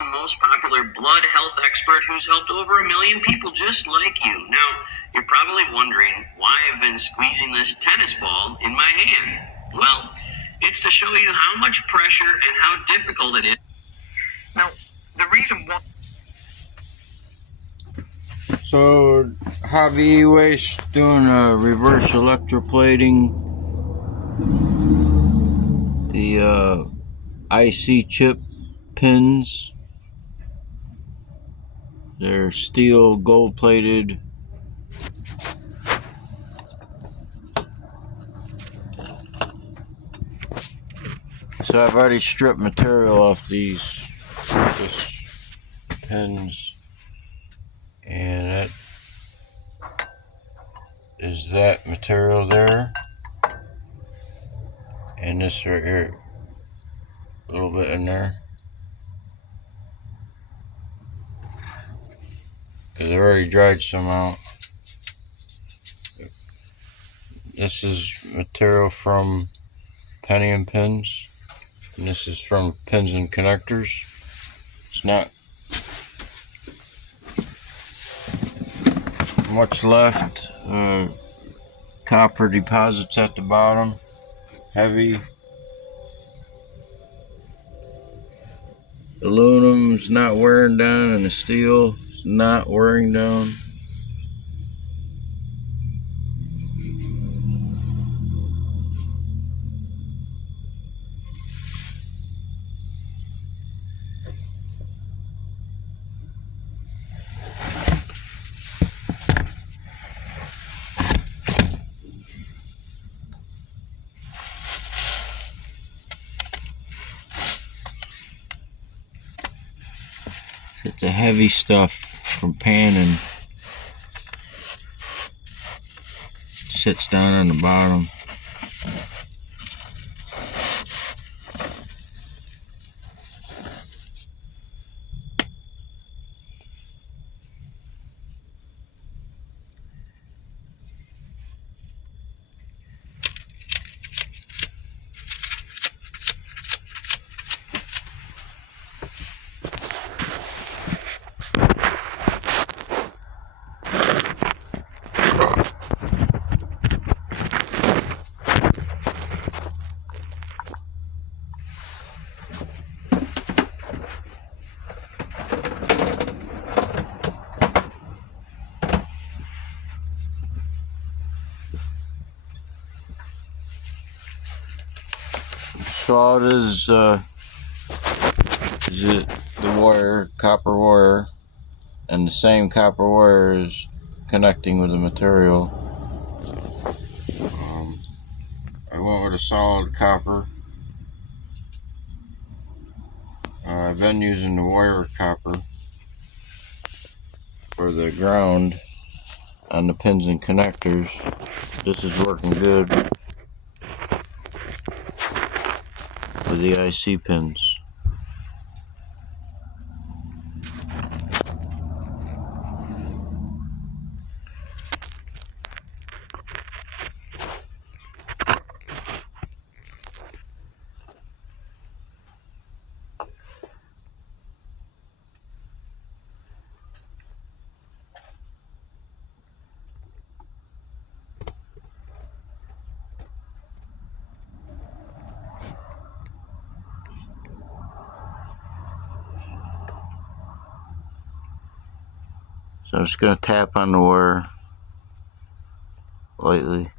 Most popular blood health expert who's helped over 1 million people just like you. Now, you're probably wondering why I've been squeezing this tennis ball in my hand. Well, it's to show you how much pressure and how difficult it is. Now, the reason why. So, Hobby Waste doing a reverse electroplating. The IC chip pins. They're steel, gold plated. So I've already stripped material off these pins, and that is that material there, and this right here, a little bit in there, because I've already dried some out. This is material from Pentium pins, and this is from pins and connectors. It's not much left. Copper deposits at the bottom, heavy. Aluminum's not wearing down, and the steel is not wearing down. It's the heavy stuff from panning. Sits down on the bottom. Sawed is the wire, copper wire, and the same copper wire is connecting with the material. I went with a solid copper. I've been using the wire copper for the ground on the pins and connectors. This is working good with the IC pins. So I'm just going to tap on the wire lightly.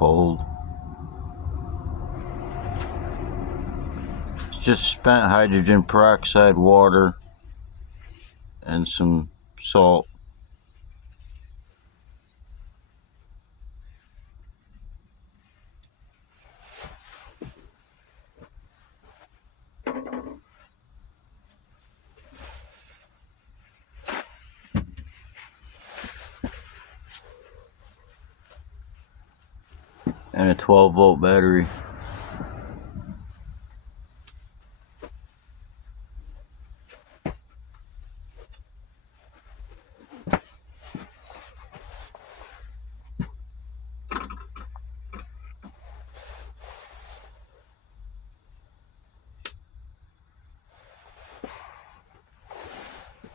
cold. It's just spent hydrogen peroxide, water, and some salt. And a 12-volt battery.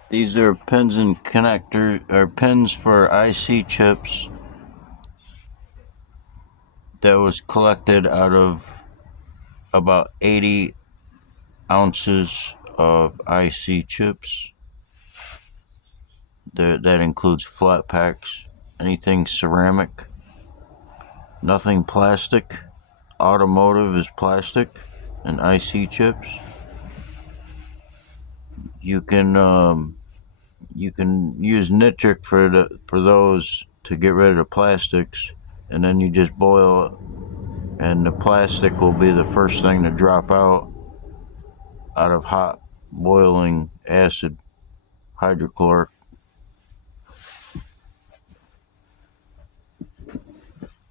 These are pins and connector, or pins for IC chips that was collected out of about 80 ounces of IC chips. That includes flat packs, anything ceramic, nothing plastic. Automotive is plastic and IC chips. You can use nitric for those to get rid of the plastics, and then you just boil it, and the plastic will be the first thing to drop out of hot boiling acid, hydrochloric.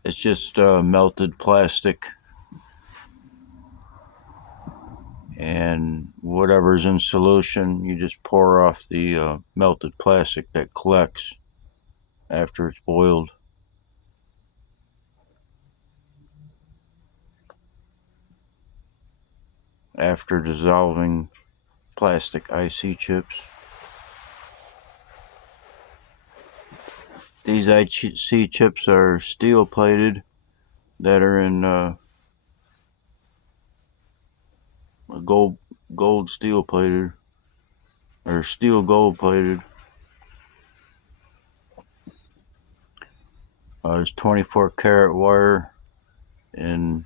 It's just melted plastic, and whatever's in solution, you just pour off the melted plastic that collects after it's boiled. After dissolving plastic IC chips. These IC chips are steel plated, that are in gold steel plated, or steel gold plated. There's 24 karat wire and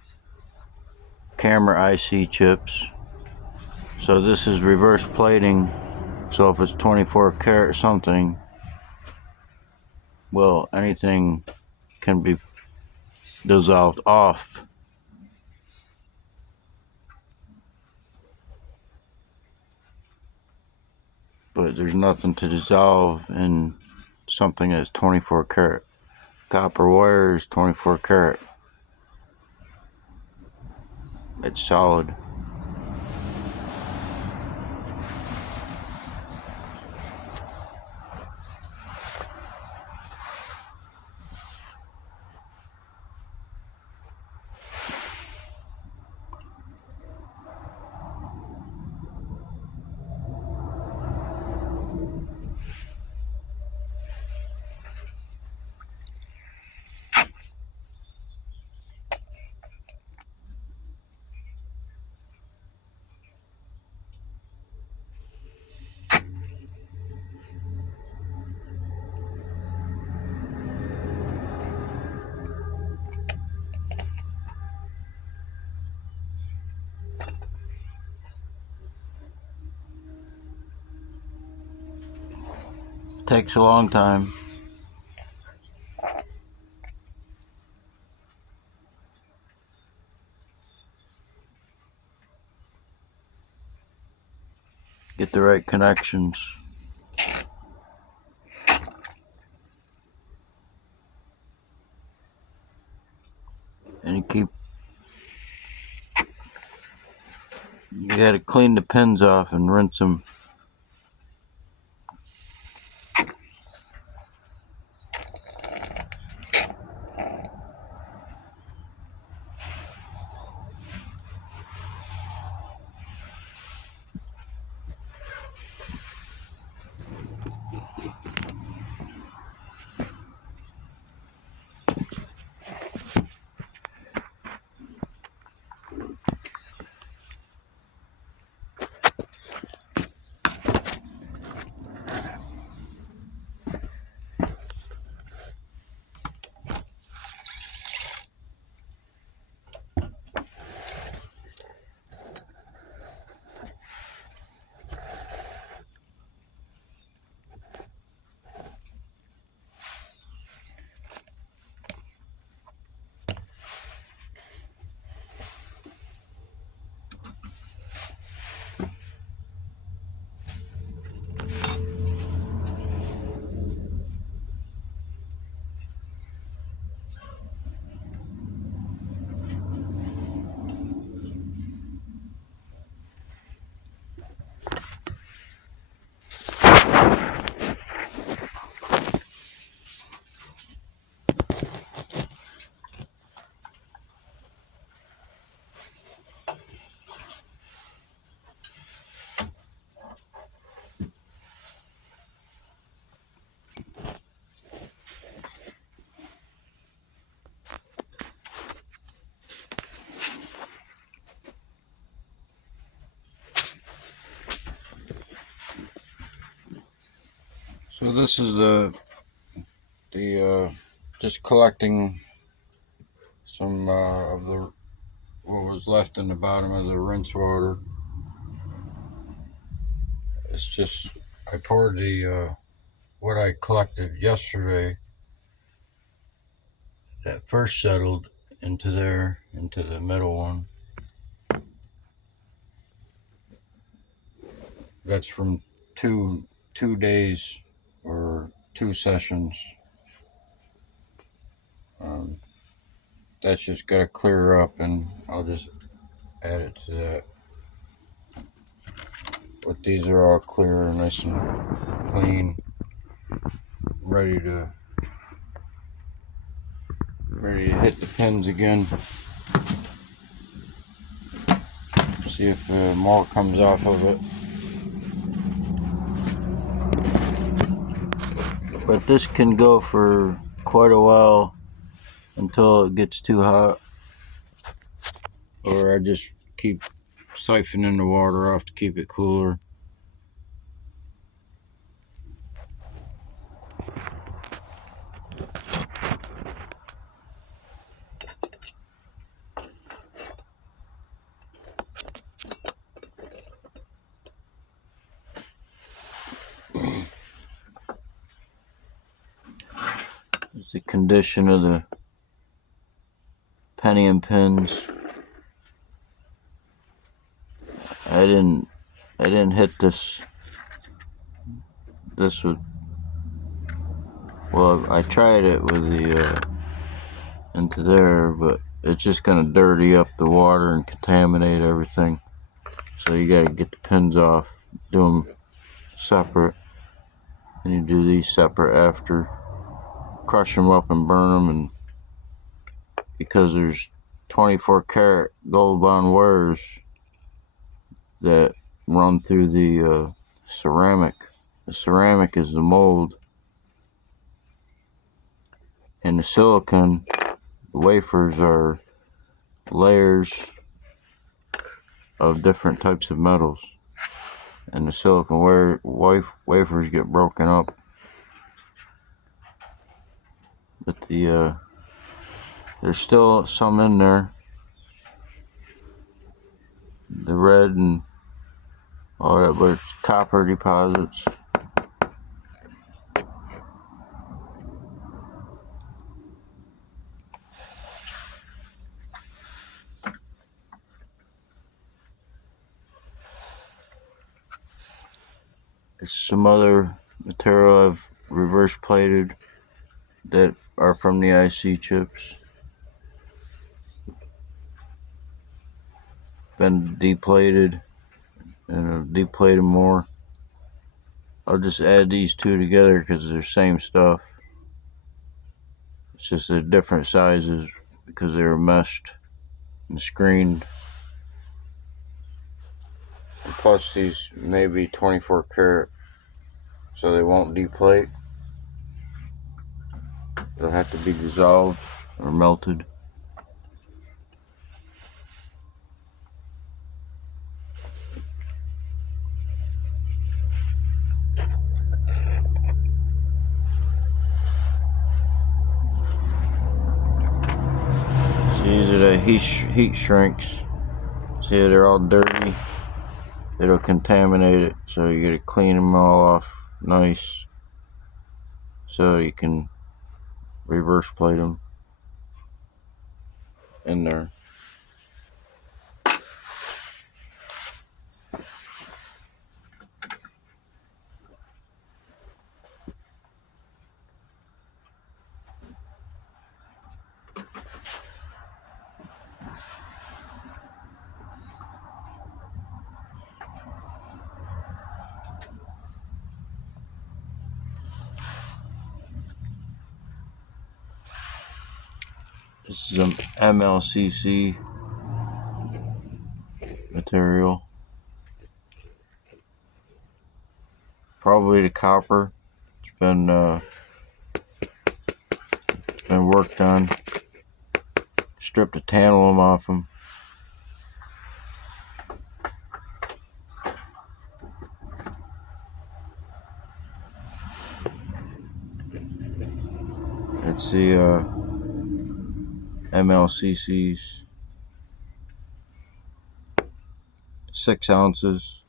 camera IC chips. So this is reverse plating. So if it's 24 karat something, well, anything can be dissolved off. But there's nothing to dissolve in something that's 24 karat. Copper wire is 24 karat. It's solid. Takes a long time. Get the right connections. And you gotta clean the pins off and rinse them. So this is the just collecting some of the what was left in the bottom of the rinse water. It's just I poured the what I collected yesterday that first settled into there, into the middle one. That's from two days or 2 sessions. That's just got to clear up, and I'll just add it to that. But these are all clear, nice and clean, ready to hit the pins again. See if more comes off of it. But this can go for quite a while until it gets too hot, or I just keep siphoning the water off to keep it cooler. It's the condition of the penny and pins. I didn't hit this with, well, I tried it with the into there, but it's just gonna dirty up the water and contaminate everything. So you gotta get the pins off, do them separate, and you do these separate after. Crush them up and burn them, and because there's 24 karat gold bond wires that run through the ceramic. The ceramic is the mold, and the silicon, the wafers are layers of different types of metals, and the silicon wafers get broken up. But there's still some in there, the red and all that, but it's copper deposits. There's some other material I've reverse plated that are from the IC chips. Been deplated, and I'll deplate them more. I'll just add these two together because they're the same stuff. It's just they're different sizes because they were meshed and screened. And plus these may be 24 karat, so they won't deplate. They'll have to be dissolved or melted. These are the heat shrinks. See, they're all dirty. It'll contaminate it, so you gotta clean them all off nice so you can reverse plate them in there. This is some MLCC material. Probably the copper. It's been worked on. Stripped the tantalum off them. That's the MLCCs. 6 ounces.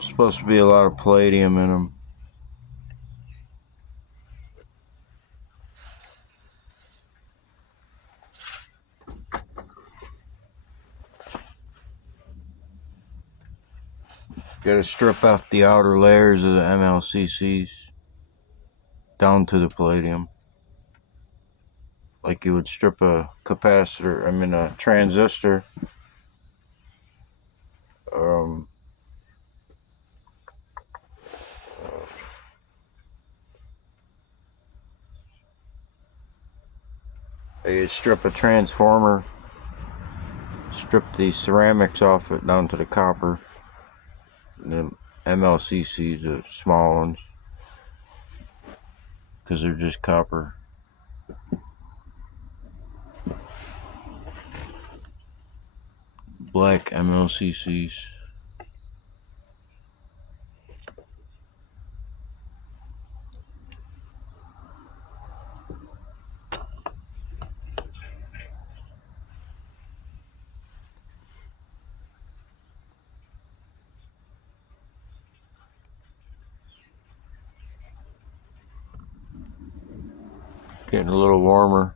Supposed to be a lot of palladium in them. Gotta strip off the outer layers of the MLCCs down to the palladium. Like you would strip a capacitor, a transistor. You strip a transformer, strip the ceramics off it down to the copper. And the MLCCs, the small ones, because they're just copper. Black MLCCs. Getting a little warmer.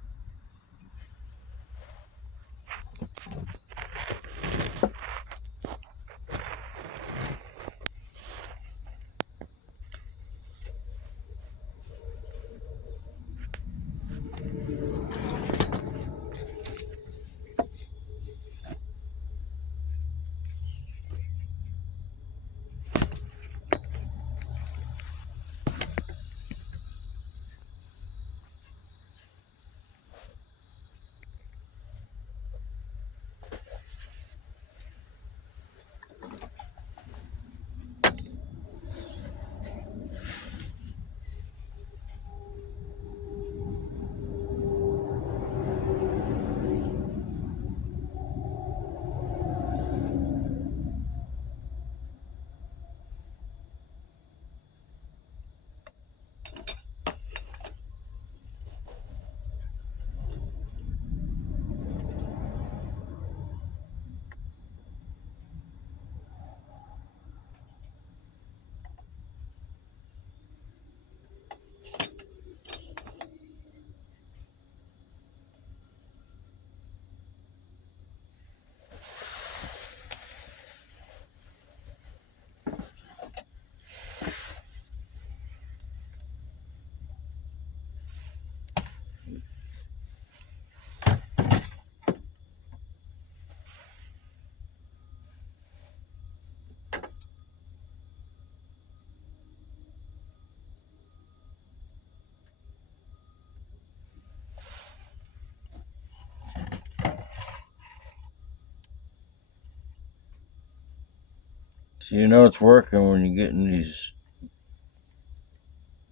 So you know it's working when you're getting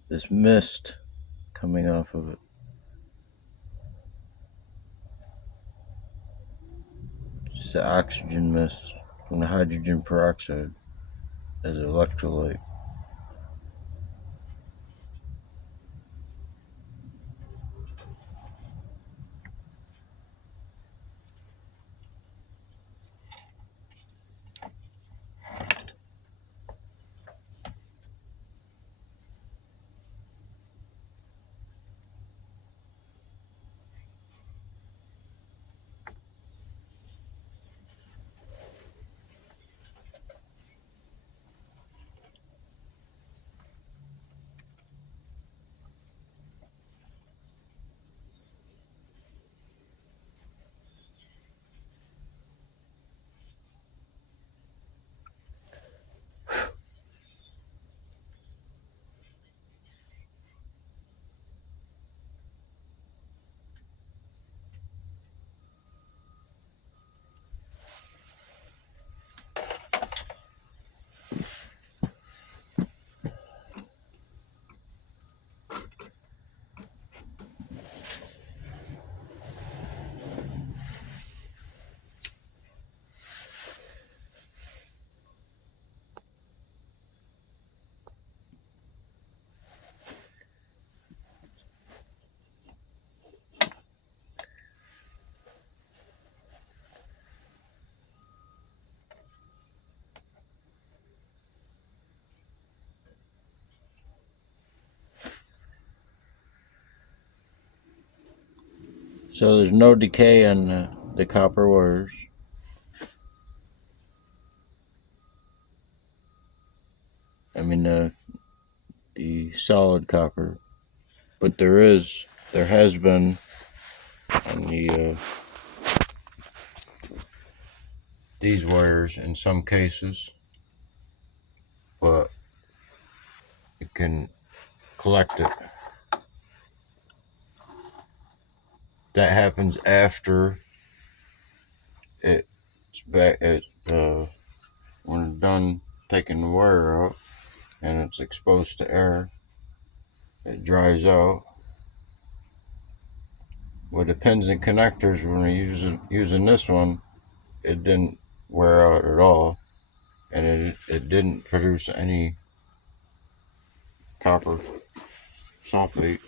this mist coming off of it. It's the oxygen mist from the hydrogen peroxide as an electrolyte. So there's no decay on the copper wires. I mean the solid copper, but there has been on the these wires in some cases, but you can collect it. That happens after it's back at when it's done taking the wire out and it's exposed to air. It dries out. With the pins and connectors, when we're using this one, it didn't wear out at all, and it didn't produce any copper sulfate.